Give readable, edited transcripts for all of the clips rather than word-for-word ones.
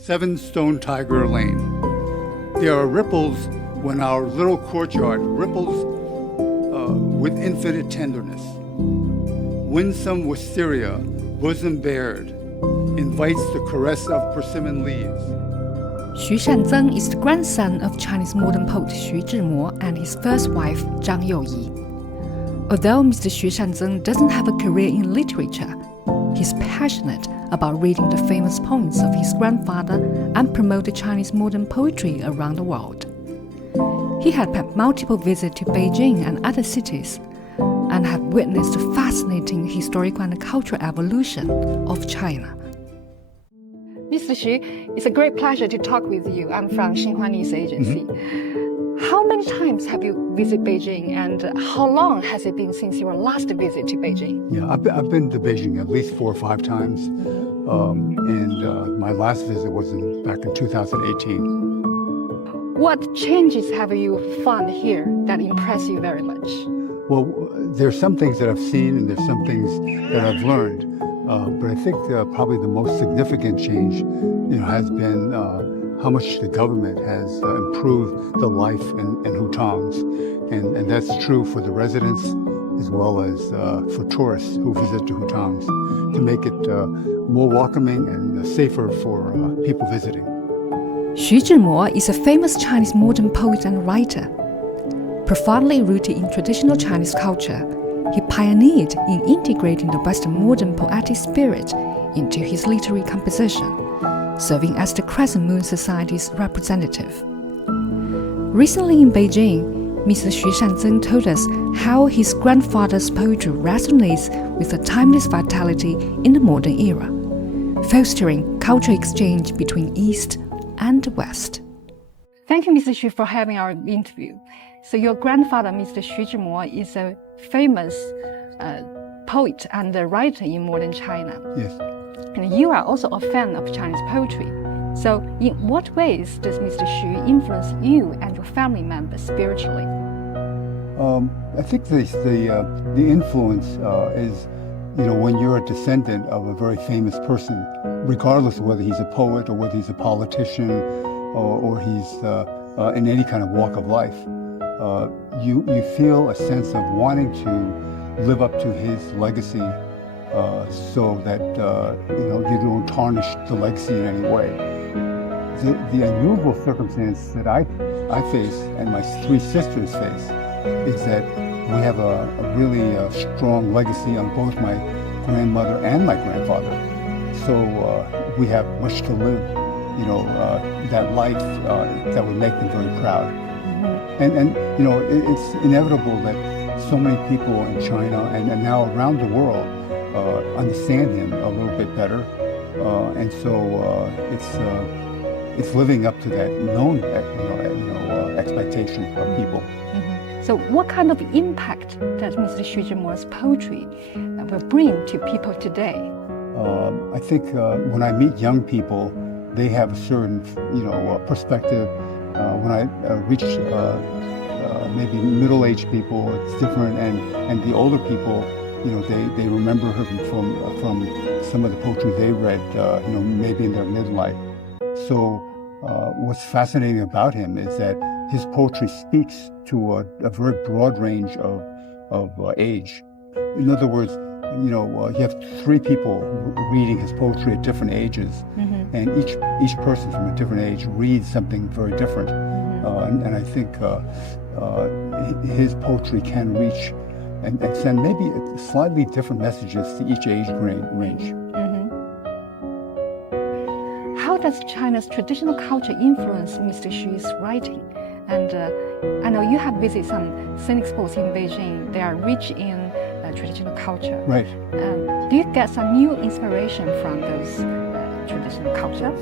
7 Stone Tiger Lane. There are ripples when our little courtyard ripples with infinite tenderness. Winsome wisteria, bosom bared, invites the caress of persimmon leaves. Xu Shanzeng is the grandson of Chinese modern poet Xu Zhimo and his first wife, Zhang Youyi. Although Mr. Xu Shanzeng doesn't have a career in literature, he's passionate about reading the famous poems of his grandfather and promote Chinese modern poetry around the world. He had paid multiple visits to Beijing and other cities, and have witnessed the fascinating historical and cultural evolution of China. Mr. Xu, it's a great pleasure to talk with you. I'm from Xinhua News Agency. How many times have you visited Beijing, and how long has it been since your last visit to Beijing? Yeah, I've been to Beijing at least 4 or 5 times, and my last visit was back in 2018. What changes have you found here that impress you very much? Well, there's some things that I've seen and there's some things that I've learned, but I think probably the most significant change, has been how much the government has improved the life in Hutongs, and that's true for the residents as well as for tourists who visit the Hutongs, to make it more welcoming and safer for people visiting. Xu Zhimo is a famous Chinese modern poet and writer. Profoundly rooted in traditional Chinese culture, he pioneered in integrating the Western modern poetic spirit into his literary composition, serving as the Crescent Moon Society's representative. Recently in Beijing, Mr. Xu Shanzeng told us how his grandfather's poetry resonates with the timeless vitality in the modern era, fostering cultural exchange between East and West. Thank you, Mr. Xu, for having our interview. So your grandfather, Mr. Xu Zhimo, is a famous poet and a writer in modern China. Yes. And you are also a fan of Chinese poetry. So in what ways does Mr. Xu influence you and your family members spiritually? I think the influence is, when you're a descendant of a very famous person, regardless of whether he's a poet or whether he's a politician or he's in any kind of walk of life, you feel a sense of wanting to live up to his legacy, so that you don't tarnish the legacy in any way. The unusual circumstance that I face and my 3 sisters face is that we have a really strong legacy on both my grandmother and my grandfather. So we have much to live, that life that would make them very proud. And it's inevitable that so many people in China and now around the world understand him a little bit better, and so it's living up to that known expectation of people. So what kind of impact does Mr. Xu Zhimo's poetry will bring to people today? I think when I meet young people, they have a certain perspective. When I reach maybe middle-aged people, it's different, and the older people, they remember him from some of the poetry they read, maybe in their midlife. So what's fascinating about him is that his poetry speaks to a very broad range of age. In other words, you have 3 people reading his poetry at different ages, and each person from a different age reads something very different. And I think his poetry can reach and send maybe slightly different messages to each age range. How does China's traditional culture influence Mr. Xu's writing? And I know you have visited some scenic spots in Beijing. They are rich in traditional culture. Right. Do you get some new inspiration from those traditional cultures?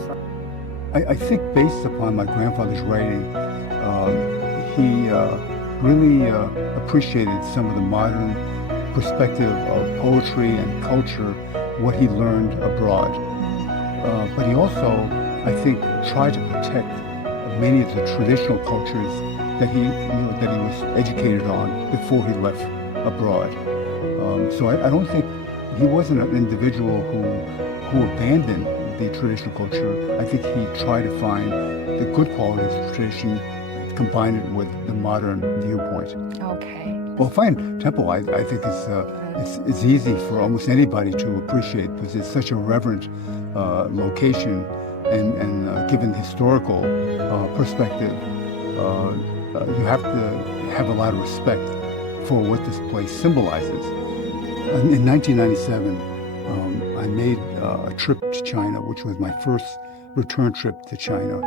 I think based upon my grandfather's writing, he really appreciated some of the modern perspective of poetry and culture, what he learned abroad. But he also, I think, tried to protect many of the traditional cultures that he was educated on before he left abroad. So I don't think he wasn't an individual who abandoned the traditional culture. I think he tried to find the good qualities of tradition, combine it with the modern viewpoint. Okay. Well, Fine Temple, I think it's easy for almost anybody to appreciate because it's such a reverent location, and given the historical perspective, you have to have a lot of respect for what this place symbolizes. In 1997, I made a trip to China, which was my first return trip to China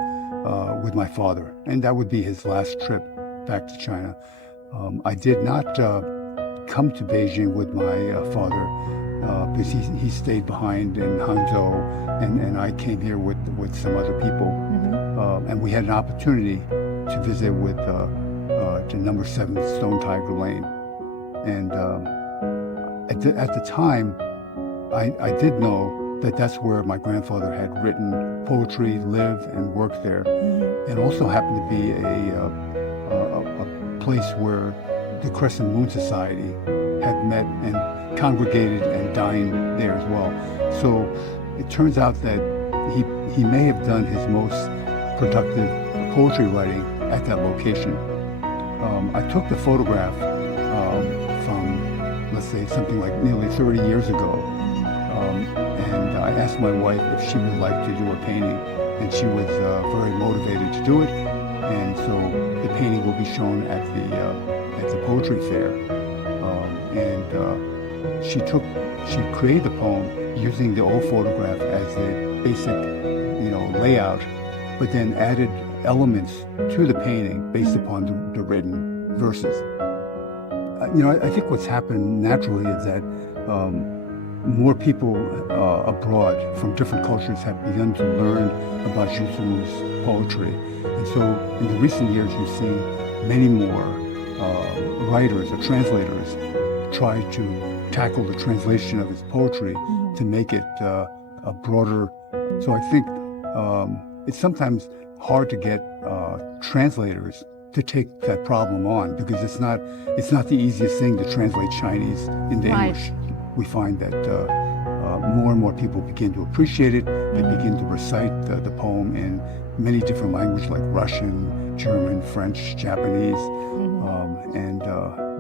with my father, and that would be his last trip back to China. I did not come to Beijing with my father because he stayed behind in Hangzhou, and I came here with some other people. And we had an opportunity to visit with the number 7 Stone Tiger Lane. And at the time, I did know that that's where my grandfather had written poetry, lived, and worked there. And also happened to be a place where the Crescent Moon Society had met and congregated and dined there as well. So it turns out that he may have done his most productive poetry writing at that location. I took the photograph from, let's say, something like nearly 30 years ago, and I asked my wife if she would like to do a painting, and she was very motivated to do it, and so the painting will be shown at the poetry fair. And she created the poem using the old photograph as the basic, layout, but then added elements to the painting based upon the written verses. I think what's happened naturally is that more people abroad from different cultures have begun to learn about Xu Zhimo's poetry. And so in the recent years, you've seen many more writers or translators try to tackle the translation of his poetry to make it a broader. So I think it's sometimes hard to get translators to take that problem on because it's not the easiest thing to translate Chinese into English. We find that more and more people begin to appreciate it. They begin to recite the poem in many different languages like Russian, German, French, Japanese, and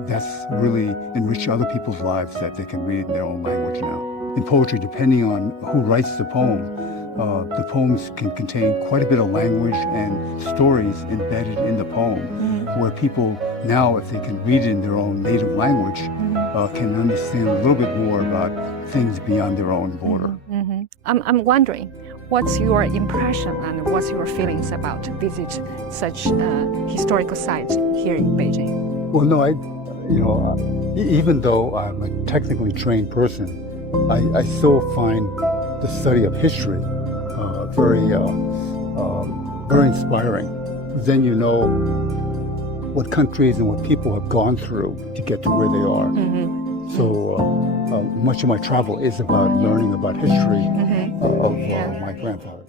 that's really enriched other people's lives that they can read in their own language now. In poetry, depending on who writes the poems can contain quite a bit of language and stories embedded in the poem, where people now, if they can read it in their own native language, can understand a little bit more about things beyond their own border. I'm wondering, what's your impression and what's your feelings about visit such historical sites here in Beijing? Well, no, even though I'm a technically trained person, I still find the study of history very inspiring. Then you know what countries and what people have gone through to get to where they are. So much of my travel is about learning about history of my grandfather.